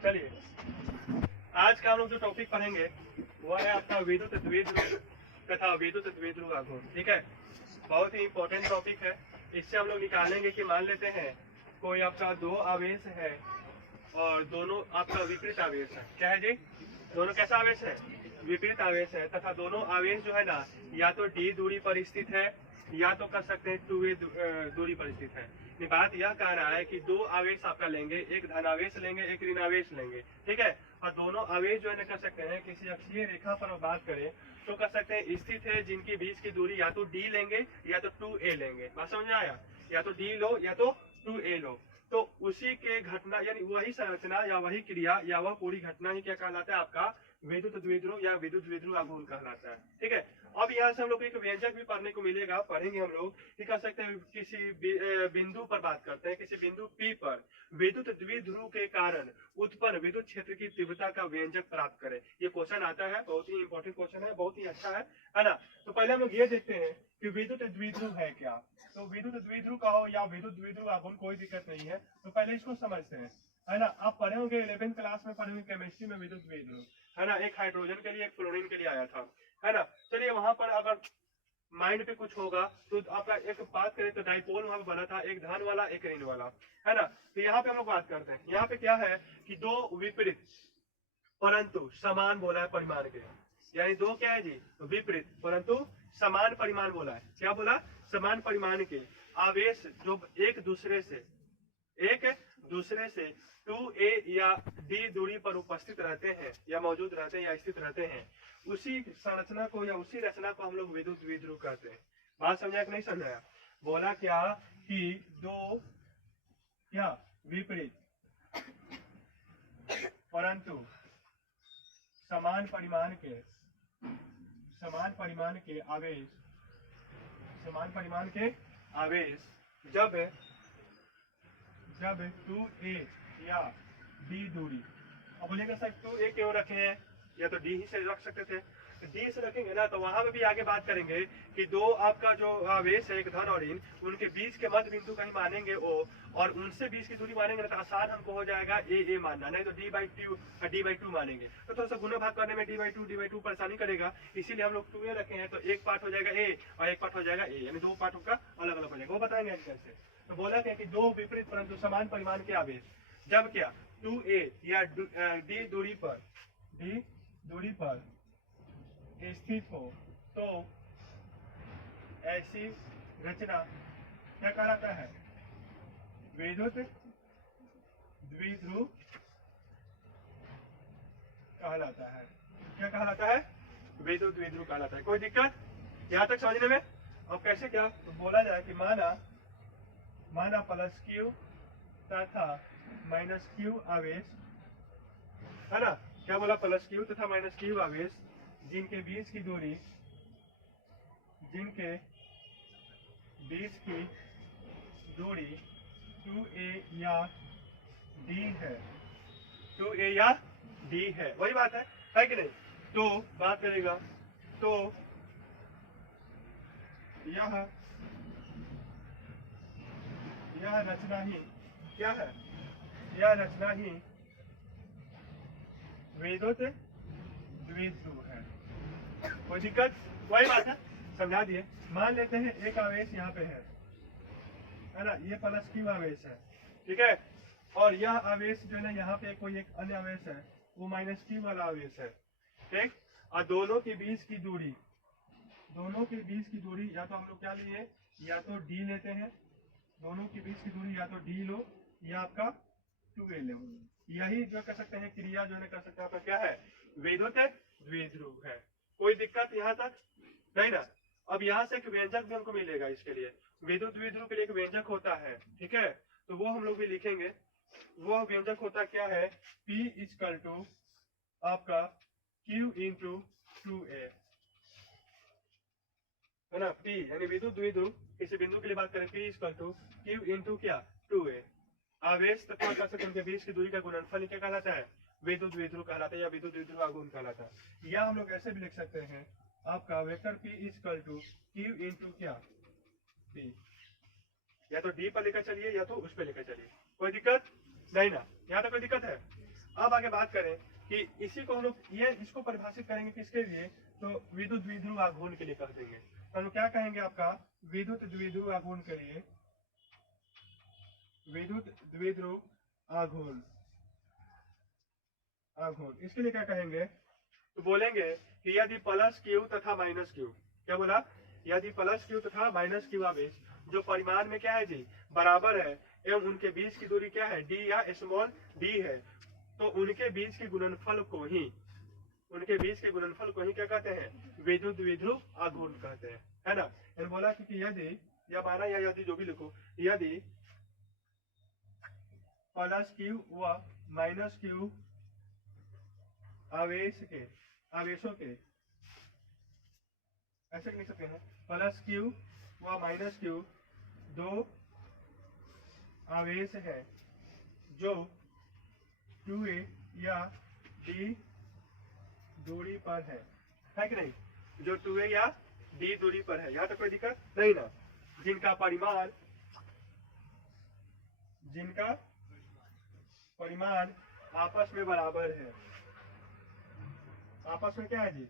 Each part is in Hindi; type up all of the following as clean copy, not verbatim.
चलिए, आज का हम लोग जो टॉपिक पढ़ेंगे वो है आपका विद्युत द्विध्रुव तथा विद्युत द्विध्रुव आघूर्ण। ठीक है, बहुत ही इंपॉर्टेंट टॉपिक है। इससे हम लोग निकालेंगे कि मान लेते हैं कोई आपका दो आवेश है और दोनों आपका विपरीत आवेश है। क्या है जी? दोनों कैसा आवेश है? विपरीत आवेश है तथा दोनों आवेश जो है ना या तो d दूरी पर स्थित है या तो कर सकते हैं 2a दूरी पर स्थित है। बात यह कह रहा है कि दो आवेश आपका लेंगे, एक धन आवेश लेंगे, एक ऋण आवेश लेंगे। ठीक है, और दोनों आवेश जो है कर सकते हैं किसी अक्षीय रेखा पर बात करें तो कर सकते हैं स्थित है, जिनके बीच की दूरी या तो d लेंगे या तो 2a लेंगे। बात समझ आया? या तो d लो या तो 2a लो। तो उसी के घटना यानी वही संरचना या वही क्रिया या वह पूरी घटना ही क्या कहलाता है? आपका विद्युत द्विध्रुव या विद्युत द्विध्रुव आघूर्ण कहलाता है। ठीक है, अब यहाँ से हम लोग एक व्यंजक भी पढ़ने को मिलेगा, पढ़ेंगे हम लोग कि कह सकते हैं किसी बिंदु पर बात करते हैं, किसी बिंदु P पर विद्युत द्विध्रुव के कारण उत्पन्न विद्युत क्षेत्र की तीव्रता का व्यंजक प्राप्त करें। ये क्वेश्चन आता है, बहुत ही इंपॉर्टेंट क्वेश्चन है, बहुत ही अच्छा है ना। तो पहले हम लोग ये देखते हैं कि विद्युत द्विध्रुव है क्या। तो विद्युत द्विध्रुव कहो या विद्युत द्विध्रुव आघूर्ण कोई दिक्कत नहीं है। तो पहले इसको समझते हैं, है ना। आप पढ़े होंगे 11th क्लास में, पढ़े होंगे केमिस्ट्री में विद्युत द्विध्रुव, है ना। एक हाइड्रोजन के लिए एक फ्लोरीन के लिए आया था, है ना। चलिए वहां पर अगर माइंड पे कुछ होगा तो आपका एक बात करें तो डाइपोल वहां बना था, एक धन वाला एक ऋण वाला, है ना। तो यहाँ पे हम लोग बात करते हैं, यहाँ पे क्या है कि दो विपरीत परंतु समान बोला है परिमाण के, यानी दो क्या है जी? विपरीत परंतु समान परिमाण बोला है। क्या बोला? समान परिमाण के आवेश जो एक दूसरे से 2a या d दूरी पर उपस्थित रहते हैं या मौजूद रहते हैं या स्थित रहते हैं, उसी संरचना को या उसी रचना को हम लोग विद्युत द्विध्रुव कहते हैं। बात समझा कि नहीं समझाया? बोला क्या कि दो क्या विपरीत परंतु समान परिमाण के आवेश जब 2a या d दूरी, अब बोलेगा सर 2a क्यों रखे हैं, या तो d ही से रख सकते थे। डी से रखेंगे ना तो वहां में भी आगे बात करेंगे कि दो आपका जो आवेश है, एक धन और ऋण, उनके बीच के मध्य बिंदु कहीं मानेंगे ओ, और उनसे बीच की दूरी मानेंगे ना तो आसान हमको हो जाएगा ए मानना, नहीं तो d/2 मानेंगे तो थोड़ा सा गुना भाग करने में d/2 परेशानी करेगा। इसीलिए हम लोग 2a रखे हैं, तो एक पार्ट हो जाएगा ए और एक पार्ट हो जाएगा ए, यानी दो पार्ट का अलग अलग हो जाएगा, वो बताएंगे कैसे। तो बोला क्या कि दो विपरीत परंतु समान परिमाण के आवेश जब क्या 2a या d दूरी पर स्थित हो तो ऐसी रचना क्या कहलाता है? विद्युत द्विध्रुव कहलाता है। क्या कहलाता है? विद्युत द्विध्रुव कहलाता है। कोई दिक्कत यहाँ तक समझने में? अब कैसे क्या तो बोला जाए कि माना +q तथा -q आवेश, है ना। क्या बोला? +q तथा -q आवेश जिनके बीच की दूरी 2a या d है, 2a या d है, वही बात है कि नहीं। तो बात करेगा तो यह रचना ही क्या है? यह रचना ही विद्युत द्विध्रुव है। कोई दिक्कत? वही बात है, समझा दिए। मान लेते हैं एक आवेश यहाँ पे है ना, ये +q आवेश है, ठीक है। और यह आवेश जो है ना यहाँ पे कोई एक अन्य आवेश है, वो -q वाला आवेश है, ठीक। और दोनों के बीच की दूरी या तो हम लोग क्या लिए, या तो d लेते हैं, दोनों के बीच की दूरी या तो d लो या आपका 2a लो। यही जो कर सकते हैं क्रिया जो है कर सकते हैं आपका क्या है? विद्युत द्विध्रुव है। कोई दिक्कत यहाँ तक नहीं ना। अब यहाँ से एक व्यंजक भी हमको मिलेगा इसके लिए, विद्युत द्विध्रुव के लिए एक व्यंजक होता है, ठीक है। तो वो हम लोग भी लिखेंगे। वो व्यंजक होता क्या है? P = आपका Q × 2a, है ना। P यानी विद्युत द्विध्रुव, किसी बिंदु के लिए बात करें P = Q × क्या 2a। आवेश तथा कर्षक उनके बीच की दूरी का गुणनफल क्या कहलाता है? विद्युत द्विध्रुव कहलाता है या विद्युत द्विध्रुव आघूर्ण कहलाता है। या हम लोग ऐसे भी लिख सकते हैं आपका वेक्टर P = Q × क्या P, या तो D पर लेकर चलिए या तो उस पर लेकर चलिए, कोई दिक्कत नहीं ना। यहाँ तक कोई दिक्कत है? अब आगे बात करें कि इसी को हम लोग ये इसको परिभाषित करेंगे किसके लिए, तो विद्युत द्विध्रुव आघूर्ण के लिए कह देंगे। तो हम क्या कहेंगे आपका विद्युत द्विध्रुव आघूर्ण के लिए, विद्युत द्विध्रुव आघूर्ण इसके लिए क्या कहेंगे, तो बोलेंगे कि यदि प्लस क्यू तथा माइनस क्यू, क्या बोला, यदि प्लस क्यू तथा माइनस क्यू आवेश जो परिमाण में क्या है जी बराबर है एवं उनके बीच की दूरी क्या है डी या स्मॉल डी है, तो उनके बीच के गुणनफल को ही क्या कहते हैं, विद्युत द्विध्रुव आघूर्ण कहते हैं, है ना। मैंने बोला कि यदि या माना या यदि जो भी लिखो, यदि प्लस क्यू व माइनस क्यू आवेशों के ऐसे लिख सकते हैं, प्लस क्यू व माइनस क्यू दो आवेश है जो 2a या d दूरी पर है कि नहीं, जो 2a या d दूरी पर है, यहाँ तक कोई दिक्कत नहीं ना, जिनका परिमाण आपस में बराबर है, आपस में क्या है जी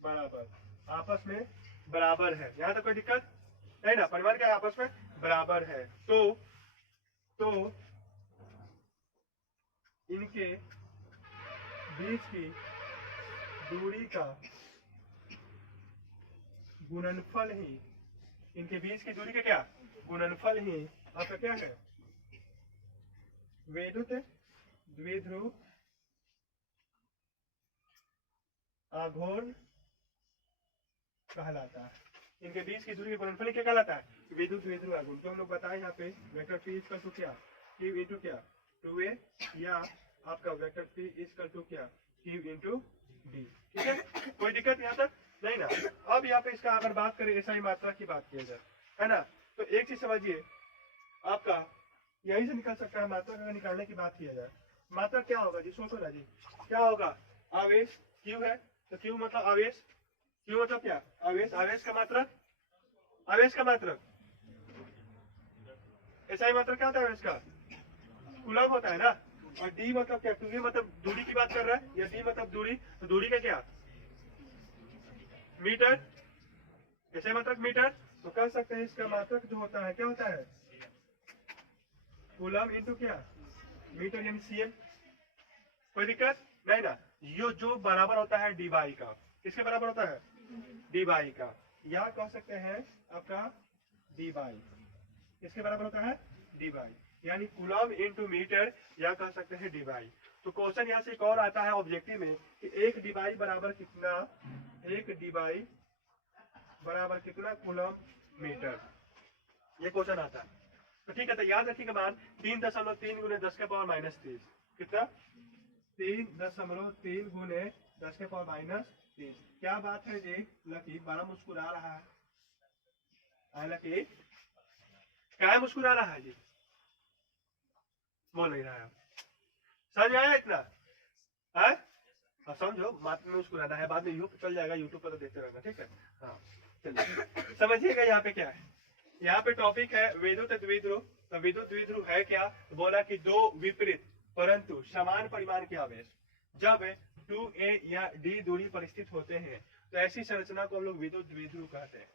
बराबर, आपस में बराबर है, यहाँ तक कोई दिक्कत नहीं ना, परिमाण क्या है आपस में बराबर है, तो इनके बीच की दूरी का गुणनफल ही, इनके बीच की दूरी का क्या गुणनफल ही आपका क्या है विद्युत द्विध्रुव आघूर्ण कहलाता है। इनके बीच की दूरी का गुणनफल क्या कहलाता है, विद्युत द्विध्रुव आघूर्ण। तो हम लोग बताए यहाँ पे वेक्टर पी इक्वल टू क्या, क्यू इंटू क्या 2a या आपका वेक्टर पी इक्वल टू क्या क्यू इंटू डी, ठीक है, कोई दिक्कत यहाँ तक नहीं ना। अब यहाँ पे इसका अगर बात करें ऐसा ही मात्रा की बात किया जाए, है ना, तो एक चीज समझिए, आपका यही से निकल सकता है मात्रा का निकालने की बात किया जाए, मात्रा क्या होगा जी, सोचो ना जी, क्या होगा, आवेश क्यू है, तो क्यू मतलब आवेश, क्यू मतलब क्या आवेश, आवेश का मात्रक, ऐसा ही मात्रक क्या होता है आवेश का, कूलम होता है ना, और डी मतलब क्या, क्योंकि मतलब दूरी की बात कर रहा है, या डी मतलब दूरी, तो दूरी का क्या मीटर, ऐसे मात्रक मीटर, तो कह सकते हैं इसका मात्रक जो होता है क्या होता है कूलम इंटू क्या मीटर यानी सीएम, कोई दिक्कत नहीं ना। यो जो बराबर होता है डी बाई का, किसके बराबर होता है डी बाई का, या कह सकते हैं आपका डी बाई, किसके बराबर होता है डी बाई, यानी कूलम इंटू मीटर, या कह सकते हैं डी बाई। तो क्वेश्चन यहाँ से एक और आता है ऑब्जेक्टिव में कि एक डी बाई बराबर कितना, एक डी बाई बराबर कितना कूलम मीटर, ये क्वेश्चन आता है। तो ठीक है, तो याद रखिएगा मान 3.3 गुने 10 के पावर माइनस 30, कितना 3.3 गुने 10 के पावर माइनस 30। क्या बात है जी, लकी बड़ा मुस्कुरा रहा है, लकी क्या मुस्कुरा रहा है जी, बोल नहीं रहा है, समझ आया इतना है, समझो मात्र में मुस्कुराना है, बाद में यूट्यूब चल जाएगा, यूट्यूब पर तो देखते रहना, ठीक है। हाँ चलिए समझिएगा, यहाँ पे क्या है, यहाँ पे टॉपिक है विद्युत द्विध्रुव। तो विद्युत द्विध्रुव है क्या, तो बोला कि दो विपरीत परंतु समान परिमाण के आवेश जब 2a या d दूरी पर स्थित होते हैं, तो ऐसी संरचना को हम लोग विद्युत द्विध्रुव कहते हैं,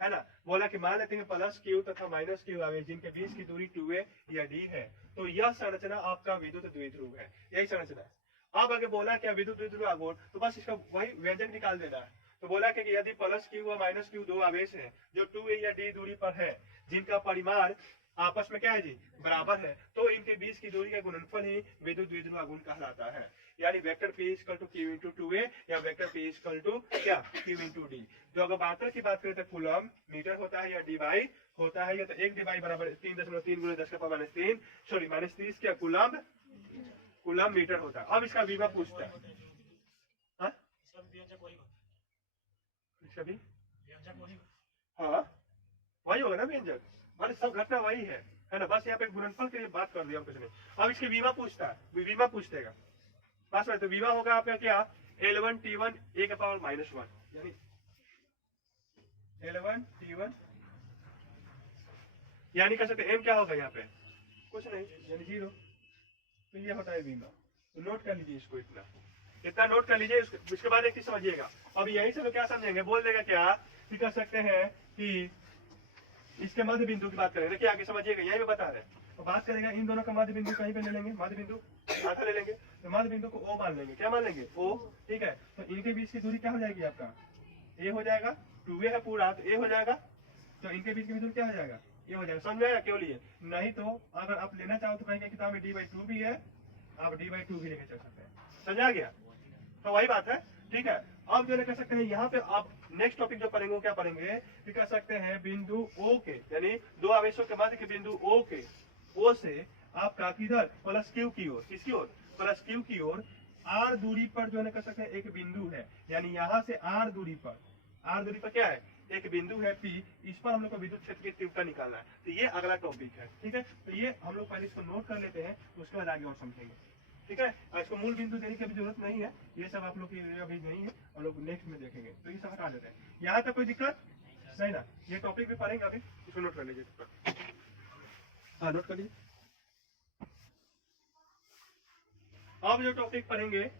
है ना। बोला कि मान लेते हैं प्लस क्यू तथा माइनस क्यू आवेश जिनके बीच की दूरी 2a या d है, तो यह संरचना आपका विद्युत द्विध्रुव है, यही संरचना है। अब आगे बोला क्या विद्युत द्विध्रुव आघूर्ण, तो बस इसका वही व्यंजक निकाल देना है। तो बोला कि यदि प्लस क्यू व माइनस क्यू दो आवेश है जो 2a या d दूरी पर है, जिनका परिमाण आपस में क्या है जी बराबर है, तो इनके बीच की दूरी का गुणनफल ही विद्युत द्विध्रुव आघूर्ण कहलाता है। यानी vector P equal to Q into 2a या वेक्टर P इक्वल टू क्या Q इंटू डी। जो अगर मात्रा की बात करें तो कूलम मीटर होता है या डी बाई होता है, या तो एक डी बाई बराबर 3.3 गुणे 10 के पावर माइनस 3 सॉरी माइनस 30 क्या कूलम मीटर होता है। अब इसका विभा पूछता है, हाँ इसका भी हाँ वही होगा ना व्यंजक, और सब घटना वही है ना, बस यहाँ पे गुणनफल के लिए बात कर दिया कुछ नहीं। अब इसकी विभा पूछता है, विभा पूछतेगा बस में, तो विभा होगा आपका क्या L1 T1 a के पावर माइनस 1, यानी L1 T1 यानी कह सकते m क्या होगा यहाँ पे कुछ नहीं यानी 0, तो ये होता है विभा। नोट कर लीजिए इसको, इतना नोट कर लीजिए। उसके बाद एक चीज समझिएगा, अब यहीं से तो क्या समझेंगे, बोल देगा क्या कि कर सकते हैं कि इसके मध्य बिंदु की बात करें। देखिए आगे समझिएगा, यही पे बता रहे हैं। तो बात करेगा इन दोनों का मध्य बिंदु कहीं पे ले लेंगे, मध्य बिंदु आधा ले लेंगे, तो मध्य बिंदु को ओ मान लेंगे। क्या मान लेंगे? ओ। ठीक है, तो इनके बीच की दूरी क्या हो जाएगी आपका? ए हो जाएगा। 2a है पूरा, तो ए हो जाएगा। तो इनके बीच की दूरी क्या हो जाएगा? ये हो जाएगा। समझ आएगा क्यों लिए? नहीं तो अगर आप लेना चाहो तो कहेंगे किताब में d/2 भी है, आप d/2 भी लेके चल सकते हैं। समझ आ गया? तो वही बात है। ठीक है, अब जो कह सकते हैं यहाँ पे आप नेक्स्ट टॉपिक जो पढ़ेंगे क्या पढ़ेंगे कि कह सकते हैं बिंदु ओ के, यानी दो आवेशों के मध्य के बिंदु ओ के, ओ से आपका किधर प्लस क्यू की ओर, किसकी ओर? प्लस क्यू की ओर आर दूरी पर जो है कह सकते हैं एक बिंदु है, यानी यहाँ से आर दूरी पर क्या है? एक बिंदु है P, इस पर हम लोग को विद्युत क्षेत्र की तीव्रता निकालना है। तो ये अगला टॉपिक है। ठीक है, तो ये हम लोग पहले इसको नोट कर लेते हैं, उसके बाद आगे और समझेंगे। ठीक है, इसको मूल बिंदु देने की अभी जरूरत नहीं है, ये सब आप लोग की अभी नहीं है, हम लोग नेक्स्ट में देखेंगे। तो ये सब हटा देते हैं, यहाँ तक कोई दिक्कत नहीं ना? ये टॉपिक भी पढ़ेंगे अभी, इसको नोट कर लीजिए। हाँ नोट कर लीजिए। अब जो टॉपिक पढ़ेंगे,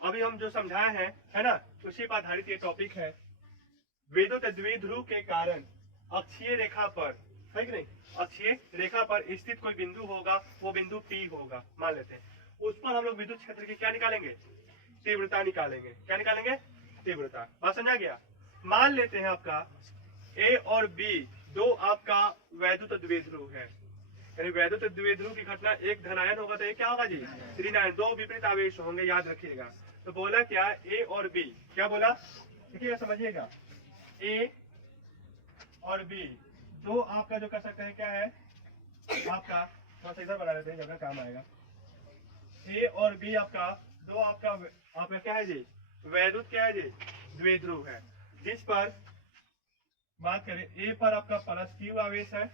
अभी हम जो समझाए हैं है ना, उसी पर आधारित ये टॉपिक है। विद्युत द्विध्रुव के कारण अक्षीय रेखा पर, है कि नहीं, अक्षीय रेखा पर स्थित कोई बिंदु होगा, वो बिंदु P होगा मान लेते हैं। उस पर हम लोग विद्युत क्षेत्र की क्या निकालेंगे? तीव्रता निकालेंगे। क्या निकालेंगे? तीव्रता। बात समझा गया? मान लेते हैं आपका A और B दो आपका वैद्युत द्विध्रुव है, यानी वैद्युत द्विध्रुव की घटना एक धनायन होगा तो एक क्या होगा जी? ऋणायन। दो विपरीत आवेश होंगे, याद रखिएगा। तो बोला क्या? A और B, क्या बोला? देखिएगा समझिएगा, A और B दो आपका जो कर सकते हैं क्या है आपका, थोड़ा सा इधर बना लेते हैं, जगह काम आएगा। A और B आपका दो आपका क्या है जी? वैद्युत क्या है जी? द्विध्रुव है, जिस पर बात करें A पर आपका प्लस Q आवेश है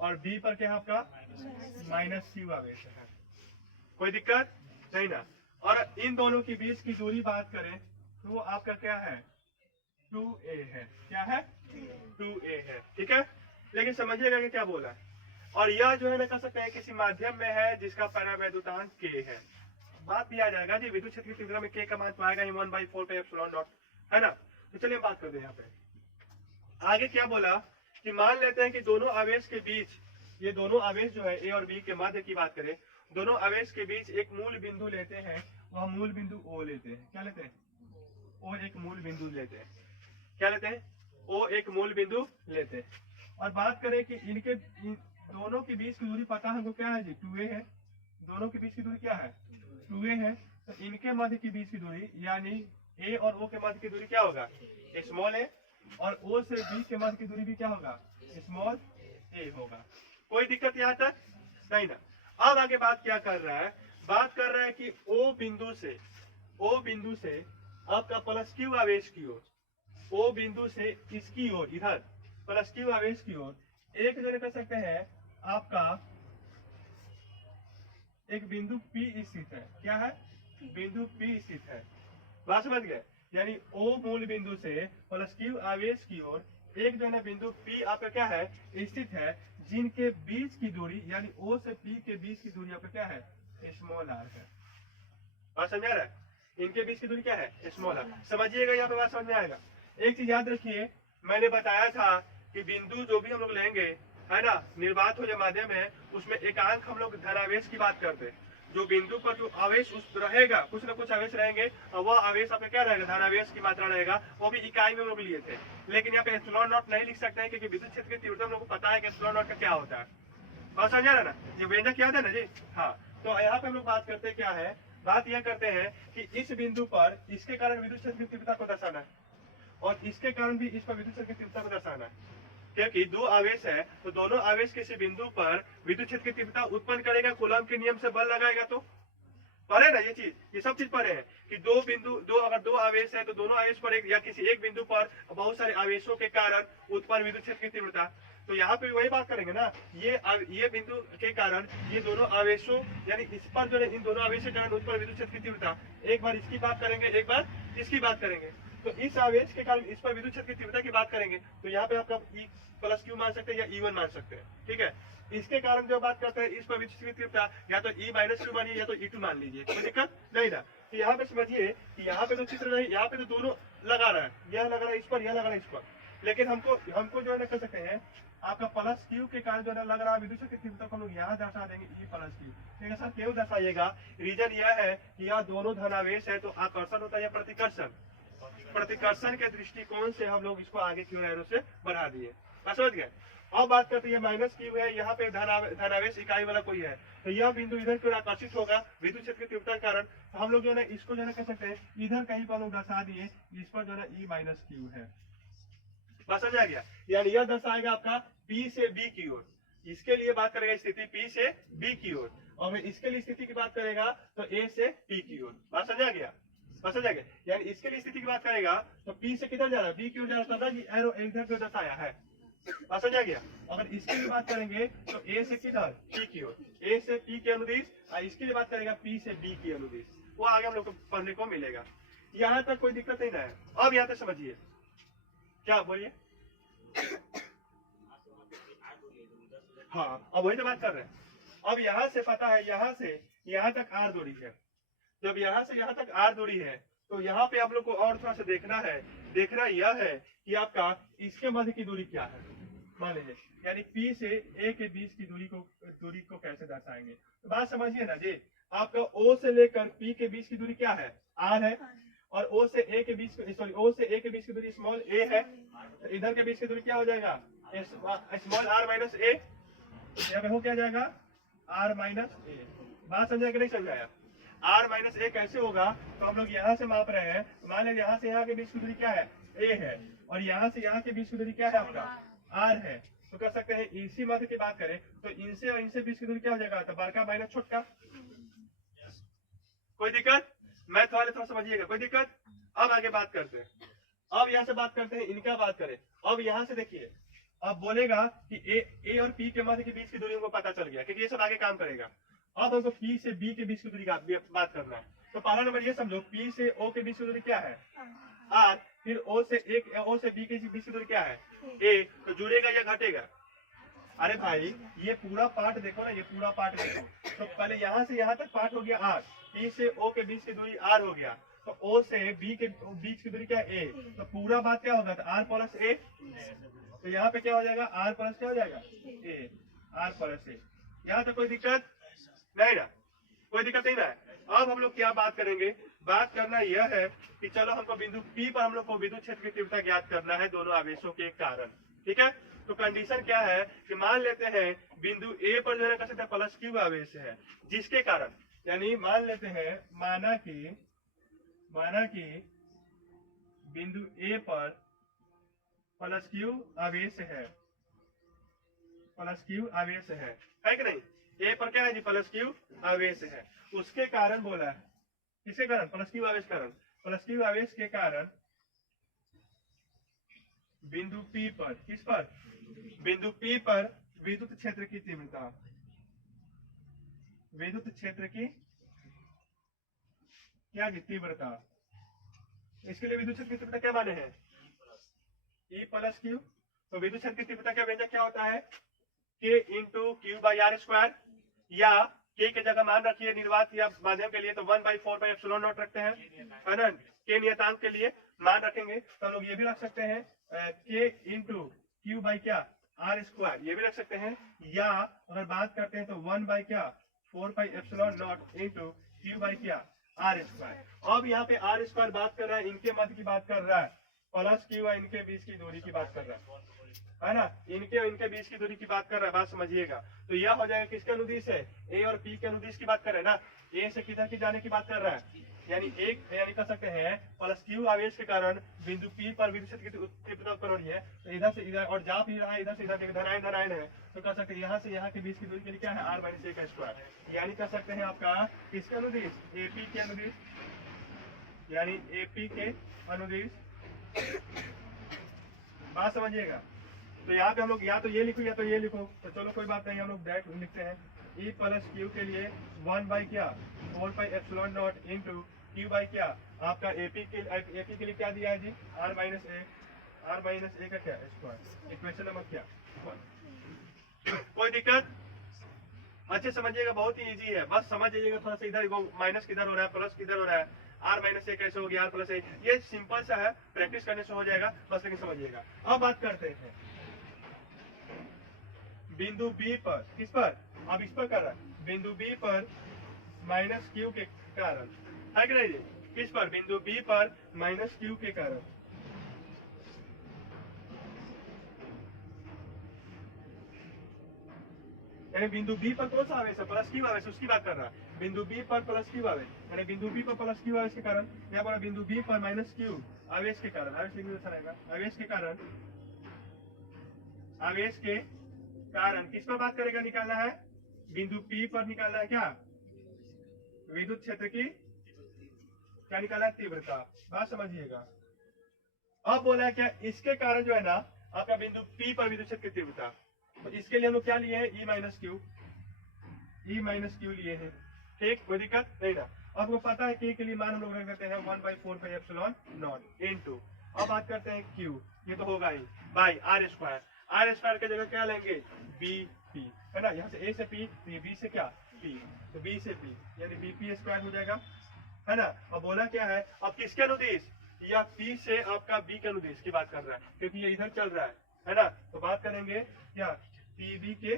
और B पर क्या है आपका माइनस Q आवेश है। कोई दिक्कत नहीं ना? और इन दोनों के बीच की दूरी बात करें तो वो आपका क्या है? 2a है। क्या है? 2a है। ठीक है, लेकिन समझिएगा कि क्या बोला है। और यह जो है ना कह सकते हैं किसी माध्यम में है जिसका परावैद्युतांक k है। बात दिया जाएगा जी विद्युत क्षेत्र की तीव्रता में k का मान पाएगा 1/4πε0, है ना? तो चलिए बात करते हैं यहाँ पे। आगे क्या बोला कि मान लेते हैं कि दोनों आवेश के बीच, ये दोनों आवेश जो है A और B के मध्य की बात करें, दोनों आवेश के बीच एक मूल बिंदु लेते हैं, वह मूल बिंदु O लेते हैं। क्या लेते हैं? O एक मूल बिंदु लेते हैं। क्या लेते हैं? O एक मूल बिंदु लेते हैं। और बात करें कि इनके दोनों के बीच की दूरी पता है हमको क्या है जी? 2a है। दोनों के बीच की दूरी क्या है? 2a है। तो इनके मध्य की बीच की दूरी यानी A और O के मध्य की दूरी क्या होगा? स्मॉल a, और O से B के मध्य की दूरी भी क्या होगा? स्मॉल a होगा। कोई दिक्कत यहाँ तक नहीं ना? अब आगे बात क्या कर रहा है? बात कर रहा है कि O बिंदु से आपका प्लस Q आवेश की ओर, O बिंदु से इसकी ओर, इधर प्लस Q आवेश की ओर एक जो कर सकते हैं आपका एक बिंदु P स्थित है। क्या है? बिंदु P स्थित है। बात समझ गए? यानी O मूल बिंदु से प्लस Q आवेश की ओर एक जो है बिंदु P आपका क्या है? स्थित है, जिनके बीच की दूरी यानी O से P के बीच की दूरी आपका क्या है? स्मॉल r है। बात समझ आ रहा है? इनके बीच की दूरी क्या है? Small r। समझिएगा, यहाँ पे बात समझ में आएगा। एक चीज याद रखिए, मैंने बताया था कि बिंदु जो भी हम लोग लेंगे है ना, निर्वात हो या माध्यम है, उसमें एकांक हम लोग धनावेश की बात करते हैं। जो बिंदु पर जो आवेश उस रहेगा, कुछ ना कुछ आवेश रहेंगे, और वह आवेश आपका क्या रहेगा? धनावेश की मात्रा रहेगा। वो भी इकाई में हम लोग लिए थे, लेकिन यहाँ पे एप्सिलॉन नॉट नहीं लिख सकते हैं क्योंकि विद्युत क्षेत्र की तीव्रता हम लोग को पता है कि एप्सिलॉन नॉट का क्या होता है। बात समझ रहा ना? ये व्यंजक याद है ना जी? हाँ, तो यहाँ पे हम लोग बात करते क्या है? बात यह करते हैं कि इस बिंदु पर इसके कारण विद्युत क्षेत्र की तीव्रता को दर्शाना है, और इसके कारण भी इस पर विद्युत क्षेत्र की तीव्रता को दर्शाना है। क्योंकि दो आवेश है, तो दोनों आवेश किसी बिंदु पर विद्युत क्षेत्र की तीव्रता उत्पन्न करेगा, कूलम्ब के नियम से बल लगाएगा। तो पढ़े ना ये चीज? ये सब चीज पढ़े हैं कि अगर दो आवेश है तो दोनों आवेश पर एक या किसी एक बिंदु पर बहुत सारे आवेशों के कारण उत्पन्न विद्युत क्षेत्र की तीव्रता। तो यहाँ पे वही बात करेंगे ना, ये बिंदु के कारण ये दोनों आवेशों यानी इस पर जो है इन दोनों आवेश के कारण उत्पन्न विद्युत क्षेत्र की तीव्रता, एक बार इसकी बात करेंगे, एक बार इसकी बात करेंगे। तो इस आवेश के कारण इस पर विद्युत क्षेत्र की तीव्रता की बात करेंगे तो यहाँ पे आपका E प्लस क्यू मान सकते हैं या E1 मान सकते हैं, ठीक है। इसके कारण जो बात करते हैं इस पर विद्युत क्षेत्र की तीव्रता या तो E माइनस क्यू मानिए या तो E2 मान लीजिए, कोई दिक्कत नहीं ना। तो यहाँ पे समझिए कि यहाँ पे तो चित्र नहीं, यहाँ पे तो दोनों लगा रहा है, यह लग रहा है इस पर, यह लग रहा है इस पर, लेकिन हमको जो है ना कर सकते हैं आपका प्लस क्यू के कारण जो है लग रहा है विद्युत क्षेत्र की तीव्रता को हम लोग यहाँ दर्शा देंगे E प्लस क्यू, ठीक है सर। क्यों दर्शाइएगा, रीजन यह है कि यह दोनों धनावेश है तो आकर्षण होता है या प्रतिकर्षण, प्रतिकर्षण के दृष्टिकोण से हम लोग इसको आगे क्यू एरो से बढ़ा दिए, समझ गए। अब बात करते हैं माइनस क्यू है, यहाँ पे धनावेश इकाई वाला कोई है तो यह बिंदु इधर क्यों आकर्षित होगा विद्युत क्षेत्र की तीव्रता के कारण, तो हम लोग जो है ना इसको जो है ना कह सकते हैं इधर कहीं पर लोग दर्शा दिए, इस पर जो है E माइनस क्यू है, बस समझ आ गया। यानी यह दर्शाएगा आपका P से B की ओर, इसके लिए बात करेगा स्थिति P से B की ओर, और इसके लिए स्थिति की बात करेगा तो A से P की ओर, बात समझ आ गया, बस समझ आ गया। यानी इसके लिए स्थिति की बात करेगा तो P से किधर जा रहा है, B की ओर जा रहा था, एरो इधर क्यों दर्शाया है, बात समझ आ गया। अगर इसके लिए बात करेंगे तो A से किधर P की ओर, A से P के अनुदिश, और इसके लिए बात करेगा P से B की अनुदिश, वो आगे हम लोग को पढ़ने को मिलेगा। यहाँ तक कोई दिक्कत नहीं ना है। अब यहाँ तक समझिए, क्या बोलिए, हाँ अब वही तो बात कर रहे हैं। अब यहाँ से पता है यहाँ से यहाँ तक R दूरी है, जब यहाँ से यहाँ तक R दूरी है तो यहाँ पे आप लोग को और थोड़ा सा देखना है, देखना यह है कि आपका इसके मध्य की दूरी क्या है, मान लीजिए यानी P से A के बीच की दूरी को कैसे दर्शाएंगे, तो बात समझिए ना जी। आपका O से लेकर P के बीच की दूरी क्या है, R है, और O से A के बीच O से A के बीच की दूरी स्मॉल a है, तो इधर के बीच की दूरी क्या हो जाएगा, स्मॉल r माइनस a, यहाँ पे हो क्या जाएगा r माइनस a, बात समझा कि नहीं समझाया। r माइनस a कैसे होगा, तो हम लोग यहाँ से माप रहे हैं, मान लीजिए यहाँ से यहाँ के बीच की दूरी क्या है a है, और यहाँ से यहाँ के बीच की दूरी क्या है आपका r है, तो कर सकते हैं इसी मध्य की बात करें तो इनसे और इनसे बीच की दूरी क्या हो जाएगा, तो बड़का माइनस छोटका, कोई दिक्कत, मैथ वाले थोड़ा समझिएगा, कोई दिक्कत। अब आगे बात करते हैं, अब यहाँ से बात करते हैं इनका बात करें। अब यहाँ से देखिए, अब बोलेगा कि ए और P के मध्य के बीच की दूरी हमको पता चल गया क्योंकि ये सब आगे काम करेगा। अब हमको P से B के बीच की दूरी का बात करना है, तो पहला नंबर ये समझो P से O के बीच की दूरी क्या है R, फिर O से B के बीच की दूरी क्या है A, तो जुड़ेगा या घटेगा, अरे भाई ये पूरा पार्ट देखो ना, ये पूरा पार्ट देखो, तो पहले यहाँ से यहाँ तक पार्ट हो गया R, P से O के बीच की दूरी R हो गया, तो O से B के बीच की दूरी क्या है A, तो पूरा बात क्या होगा, तो R प्लस A, तो यहाँ पे क्या हो जाएगा R प्लस क्या हो जाएगा A, R प्लस A। यहाँ तक कोई दिक्कत नहीं ना, कोई दिक्कत नहीं ना है। अब हम लोग क्या बात करेंगे, बात करना यह है कि चलो हमको बिंदु P पर हम लोग को विद्युत क्षेत्र की तीव्रता ज्ञात करना है दोनों आवेशों के कारण, ठीक है। तो कंडीशन क्या है कि मान लेते हैं बिंदु A पर जो है कर सकते हैं प्लस क्यू आवेश है, जिसके कारण यानी मान लेते हैं माना कि बिंदु A पर प्लस क्यू आवेश है, प्लस क्यू आवेश है कि नहीं, A पर क्या है जी प्लस क्यू आवेश है, उसके कारण बोला है, किसके कारण, प्लस क्यू आवेश कारण, प्लस क्यू आवेश के कारण बिंदु P पर, किस पर, बिंदु P पर विद्युत क्षेत्र की तीव्रता, विद्युत क्षेत्र की क्या की तीव्रता, इसके लिए विद्युत क्षेत्र की तीव्रता क्या माने हैं E प्लस क्यू, तो विद्युत क्षेत्र की तीव्रता का व्यंजक क्या होता है K into Q by R square, या K के जगह मान रखिए निर्वात या माध्यम के लिए तो 1/4/ε0 रखते हैं, है ना, K नियतांक के लिए मान रखेंगे तो हम लोग ये भी रख सकते हैं K इंटू क्यू बाई क्या आर स्क्वायर, ये भी रख सकते हैं, या अगर बात करते हैं तो 1/4πε0 इंटू क्यू बाई क्या आर स्क्वायर। अब यहाँ पे आर स्क्वायर बात कर रहा है इनके मध्य की बात कर रहा है, प्लस क्यू इनके बीच की दूरी की बात कर रहा है ना, इनके और इनके बीच की दूरी की बात कर रहा है, बात समझिएगा। तो यह हो जाएगा किसके अनुदिश है, ए और पी के अनुदिश की बात कर रहे हैं ना, ए से किधर की जाने की बात कर रहा है, यानी एक यानी कर सकते हैं प्लस क्यू आवेश के कारण बिंदु पी पर विद्युत क्षेत्र की तीव्रता उत्पन्न हो रही है, तो इधर से इधर और जा भी रहा है, इधर से इधर धनायन है, तो कर सकते हैं यहाँ से यहाँ के बीच की दूरी के लिए क्या है r माइनस a का स्क्वायर, यानी कर सकते हैं आपका किसके अनुदिश, एपी के अनुदिश, यानी एपी के अनुदिश, बात समझिएगा। तो यहाँ पे हम लोग या तो ये लिखो या तो ये लिखो, तो चलो कोई बात नहीं, हम लोग डायरेक्ट लिखते हैं E प्लस क्यू के लिए 1 बाई क्या 4πε0 इंटू क्यू बाई क्या आपका एपी के लिए क्या दिया है जी, आर माइनस ए का क्या स्क्वायर, इक्वेशन नंबर क्या 1। कोई दिक्कत? अच्छे समझिएगा, बहुत ही इजी है, बस समझ लीजिएगा थोड़ा सा इधर माइनस किधर हो रहा है प्लस किधर हो रहा है, आर माइनस ए कैसे हो गया आर प्लस ए, ये सिंपल सा है, प्रैक्टिस करने से हो जाएगा बस, लेकिन समझिएगा। अब बात करते हैं बिंदु बी पर, किस पर, अब इस पर कर रहा है, बिंदु बी पर माइनस क्यू के कारण, है कि नहीं, किस पर, बिंदु बी पर माइनस क्यू के कारण। यानी बिंदु बी पर कौन सा आवेश है, प्लस क्यू आवेश, उसकी बात कर रहा है, बिंदु बी पर प्लस क्यू आवेश, यानी बिंदु बी पर प्लस क्यू आवेश के कारण, यहाँ पर बिंदु बी पर माइनस क्यू आवेश के कारण, आवेश लिखने अच्छा रहेगा, आवेश के कारण, आवेश के कारण किस पर बात करेगा, निकालना है, बिंदु पी पर निकालना है क्या, विद्युत क्षेत्र की क्या निकालना है, तीव्रता, बात समझिएगा। अब बोला है क्या, इसके कारण जो है ना आपका बिंदु पी पर विद्युत क्षेत्र की तीव्रता, तो इसके लिए हम लोग क्या लिए हैं, ई माइनस क्यू लिए हैं, ठीक, कोई दिक्कत नहीं ना। आपको पता है के लिए मान हम लोग रख देते हैं 1/4πε0 इनटू, अब बात करते हैं क्यू, ये तो होगा ही बाई आर स्क्वायर की जगह क्या लेंगे, बी पी, है ना, यहाँ से ए से पी, तो ये बी से क्या पी, तो बी से पी यानी बी पी स्क्वायर हो जाएगा, है ना। अब बोला क्या है, अब किसके अनुदिश, या पी से आपका बी के अनुदिश की बात कर रहा है, क्योंकि ये इधर चल रहा है ना, तो बात करेंगे क्या, पी बी के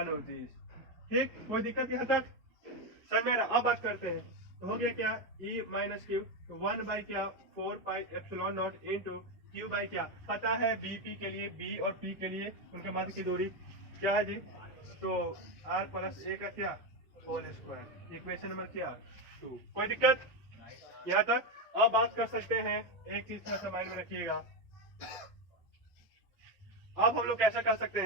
अनुदिश, ठीक, कोई दिक्कत यहाँ तक समझ में आ रहा। अब बात करते हैं, तो हो गया क्या, ई माइनस क्यू, तो 1/4πε0 इनटू क्यू बाई क्या, पता है बीपी के लिए, बी और पी के लिए उनके मध्य की दूरी क्या है जी, तो आर प्लस ए का क्या होल स्क्वायर, इक्वेशन नंबर क्या 2, कोई दिक्कत यहाँ तक। अब बात कर सकते हैं, एक चीज थोड़ा सा माइंड में रखिएगा, अब हम लोग कैसा कर सकते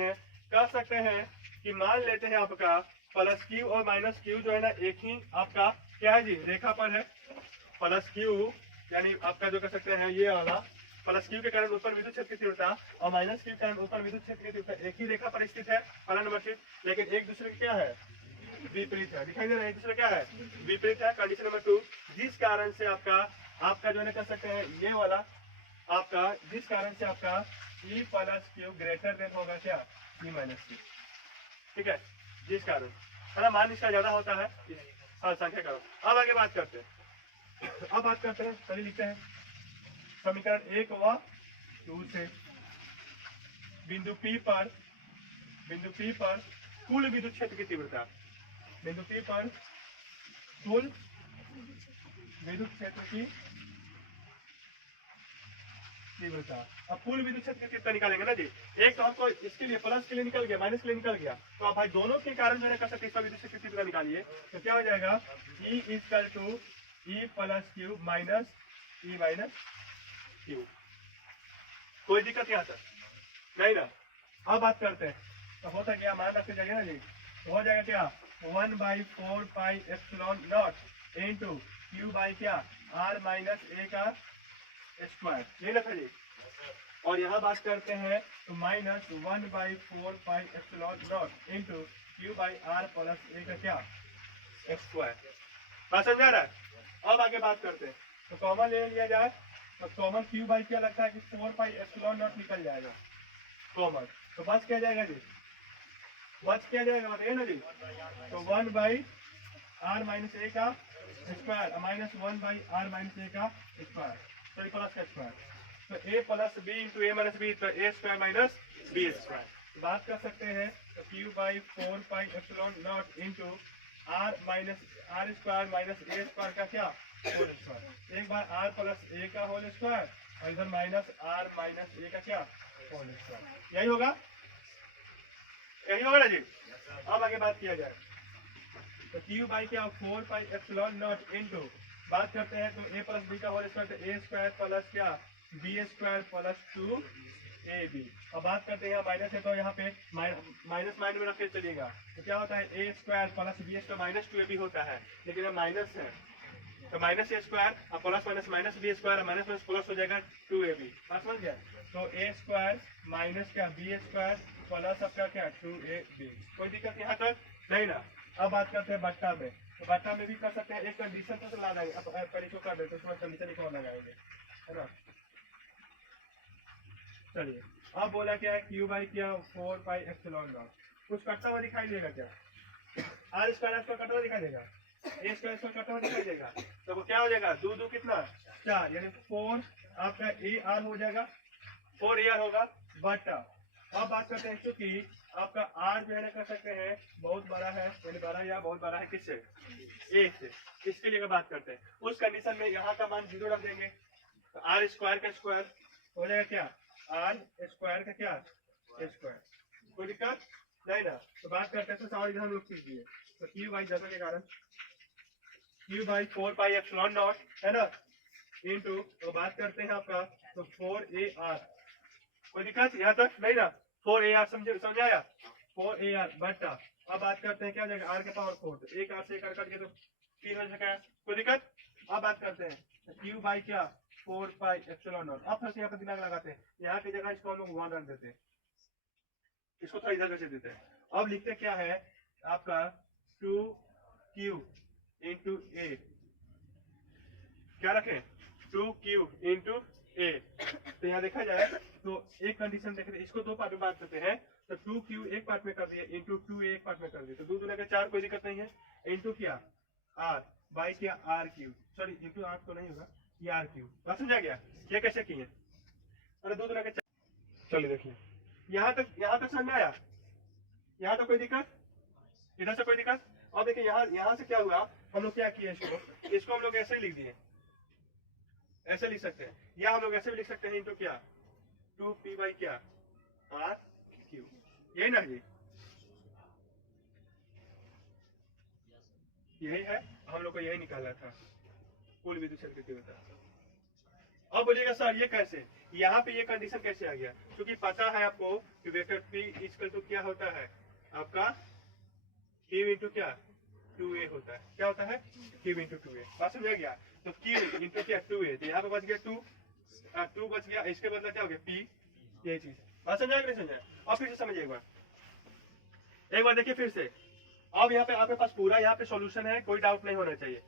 हैं कि मान लेते हैं आपका प्लस क्यू और माइनस क्यू जो है ना एक ही आपका क्या है जी, रेखा पर है, प्लस क्यू यानी आपका जो कर सकते हैं ये वाला प्लस क्यू के कारण उत्पन्न विद्युत क्षेत्र की तीव्रता और माइनस क्यू के कारण उत्पन्न विद्युत क्षेत्र की तीव्रता एक ही रेखा पर स्थित है, पहला नंबर स्थित, लेकिन एक दूसरे क्या है, विपरीत है, दिखाई दे रहा है, एक दूसरे क्या है, विपरीत है। कंडीशन नंबर 2, जिस कारण से आपका जो है कर सकते हैं ये वाला आपका, जिस कारण से आपका ई प्लस क्यू ग्रेटर देन होगा क्या, ई माइनस क्यू, ठीक है, जिस कारण, है ना, मान इसका ज्यादा होता है संख्या कारण। अब आगे बात करते हैं, चलिए लिखते हैं समीकरण 1 व 2 से, बिंदु P पर कुल विद्युत क्षेत्र की तीव्रता, बिंदु P पर कुल विद्युत क्षेत्र की तीव्रता। अब कुल विद्युत क्षेत्र की तीव्रता निकालेंगे ना जी, एक तो आपको इसके लिए प्लस के लिए निकल गया, माइनस के लिए निकल गया, तो आप भाई दोनों के कारण जो है कर सकते हैं, विद्युत क्षेत्र की तीव्रता निकालिए, तो क्या हो जाएगा, E equal to E plus Q minus E minus Q, कोई दिक्कत यहाँ तक नहीं ना। अब बात करते हैं, तो होता क्या, मान रखते जाएगा ना जी, तो हो जाएगा क्या 1/4πε0 इनटू क्यू बाई क्या आर माइनस ए का स्क्वायर, ये रखा जी। और यहाँ बात करते हैं तो minus 1/4πε0 into q by r plus a का क्या स्क्वायर, बात समझा रहा है। अब आगे बात करते हैं, तो कॉमन ले लिया जाए, तो कॉमन क्यू बाई क्या लगता है कि 4πε0 निकल जाएगा कॉमन, तो बच क्या जाएगा जी, बताइए ना जी, तो 1/r माइनस ए का square minus 1/r minus a का स्क्वायर, सॉरी प्लस का स्क्वायर, तो a plus b into a minus b, तो a square minus b square, बात कर सकते हैं, तो q by 4πε0 into r minus r square minus a square का क्या होल स्क्वायर, एक बार आर प्लस ए का होल स्क्वायर और इधर माइनस आर माइनस ए का क्या होल स्क्वायर, यही होगा ना जी। अब आगे बात किया जाए, तो क्यू बाई क्या 4πε0 इंटू बात करते हैं, तो ए प्लस बी का होल स्क्वायर, तो ए स्क्वायर प्लस क्या बी स्क्वायर प्लस 2ab। अब बात करते हैं माइनस है, तो यहाँ पे माइनस माइनस में रख के चलिएगा, तो क्या होता है a square plus b square minus 2ab होता है, लेकिन अब माइनस है तो माइनस ए स्क्वायर और plus minus minus b square minus minus plus हो जाएगा 2ab, बात समझ गया। तो ए स्क्वायर माइनस क्या बी स्क्वायर प्लस आपका क्या 2ab, कोई दिक्कत यहाँ तक नहीं ना। अब बात करते हैं बट्टा में, तो बट्टा में भी कर सकते हैं, एक कंडीशन तो ला देंगे, अब पहले इसको कर देते हैं, कंडीशन एक और लगाएंगे, है ना। चलिए अब बोला क्या है, क्यू बाई क्या 4 पाई एप्सिलॉन नॉट, कुछ कटता हुआ दिखाई देगा क्या, आर स्क्वायर कटता हुआ दिखाई देगा, ए स्क्वायर कटता हुआ दिखाई देगा, तो वो क्या हो जाएगा, दो दो कितना 4, यानी 4 आपका ए आर हो जाएगा, 4 ए आर होगा, बट अब बात करते हैं क्योंकि आपका आर जो है ना कर सकते हैं बहुत बड़ा है, यानी बड़ा या बहुत बड़ा है किससे, ए से, इसके लिए बात करते हैं, उस कंडीशन में यहाँ का मान 0 रख देंगे, तो आर स्क्वायर का स्क्वायर हो जाएगा क्या, आर स्क्वायर का क्या स्क्वायर, कोई दिक्कत नहीं ना। तो बात करते हैं तो सवाल इधर हम लोग सीख दिए, तो क्यू बाई जगह के कारण Q by 4 pi epsilon not, है ना, इनटू, तो बात करते हैं आपका तो 4 ए आर, कोई दिक्कत यहाँ तक नहीं ना, 4 ए आर समझाया, 4 ए आर बटा, अब बात करते हैं क्या हो जाएगा, आर के पावर 4, तो एक आर से एक आर कट के तो 3 हो जाएगा, कोई दिक्कत। अब बात करते हैं क्यू बाई क्या 4 पाई एप्सिलॉन नॉट, अब फिर से यहाँ पर दिमाग लगाते हैं, यहाँ की जगह इसको हम लोग 1 रख देते हैं, इसको थोड़ा इधर से देते हैं, अब लिखते क्या है आपका 2q इंटू ए, क्या रखें 2q इंटू ए, तो यहाँ देखा जाए तो एक कंडीशन देख रहे, इसको दो पार्ट में बात करते हैं, तो 2q एक पार्ट में कर दिए इंटू 2 एक पार्ट में कर दिए, तो 2 दूना के 4, कोई दिक्कत नहीं है, इंटू क्या r बाई क्या R Q, sorry into R तो नहीं होगा, ये आर क्यू, बात समझा गया, ये कैसे किए, अरे 2 दूना के 4, चलिए देखिए यहाँ तक समझ में आया, यहाँ तक कोई दिक्कत, इधर से कोई दिक्कत। और देखिए यहाँ से क्या हुआ, हम लोग क्या किए, इसको हम लोग ऐसे ही लिख दिए, ऐसे लिख सकते हैं, या हम लोग ऐसे भी लिख सकते हैं इंटू क्या 2p बाई क्या आर क्यू, यही ना, यही है, हम लोग को यही निकालना था कुल विद्युत क्षेत्र की तीव्रता। अब बोलिएगा सर ये कैसे, यहाँ पे ये कंडीशन कैसे आ गया, क्योंकि पता है आपको कि वेक्टर p इक्वल टू क्या होता है आपका q इंटू क्या 2a होता है, क्या होता है q इंटू 2a, बात समझ गया, तो q इंटू क्या 2a, तो यहाँ पे बच गया 2 बच गया, इसके बदला क्या हो गया p, यही चीज, बात समझाएगा नहीं समझाए, और फिर से समझिए एक बार देखिए फिर से, अब यहाँ पे आपके पास पूरा यहाँ पे सॉल्यूशन है, कोई डाउट नहीं होना चाहिए,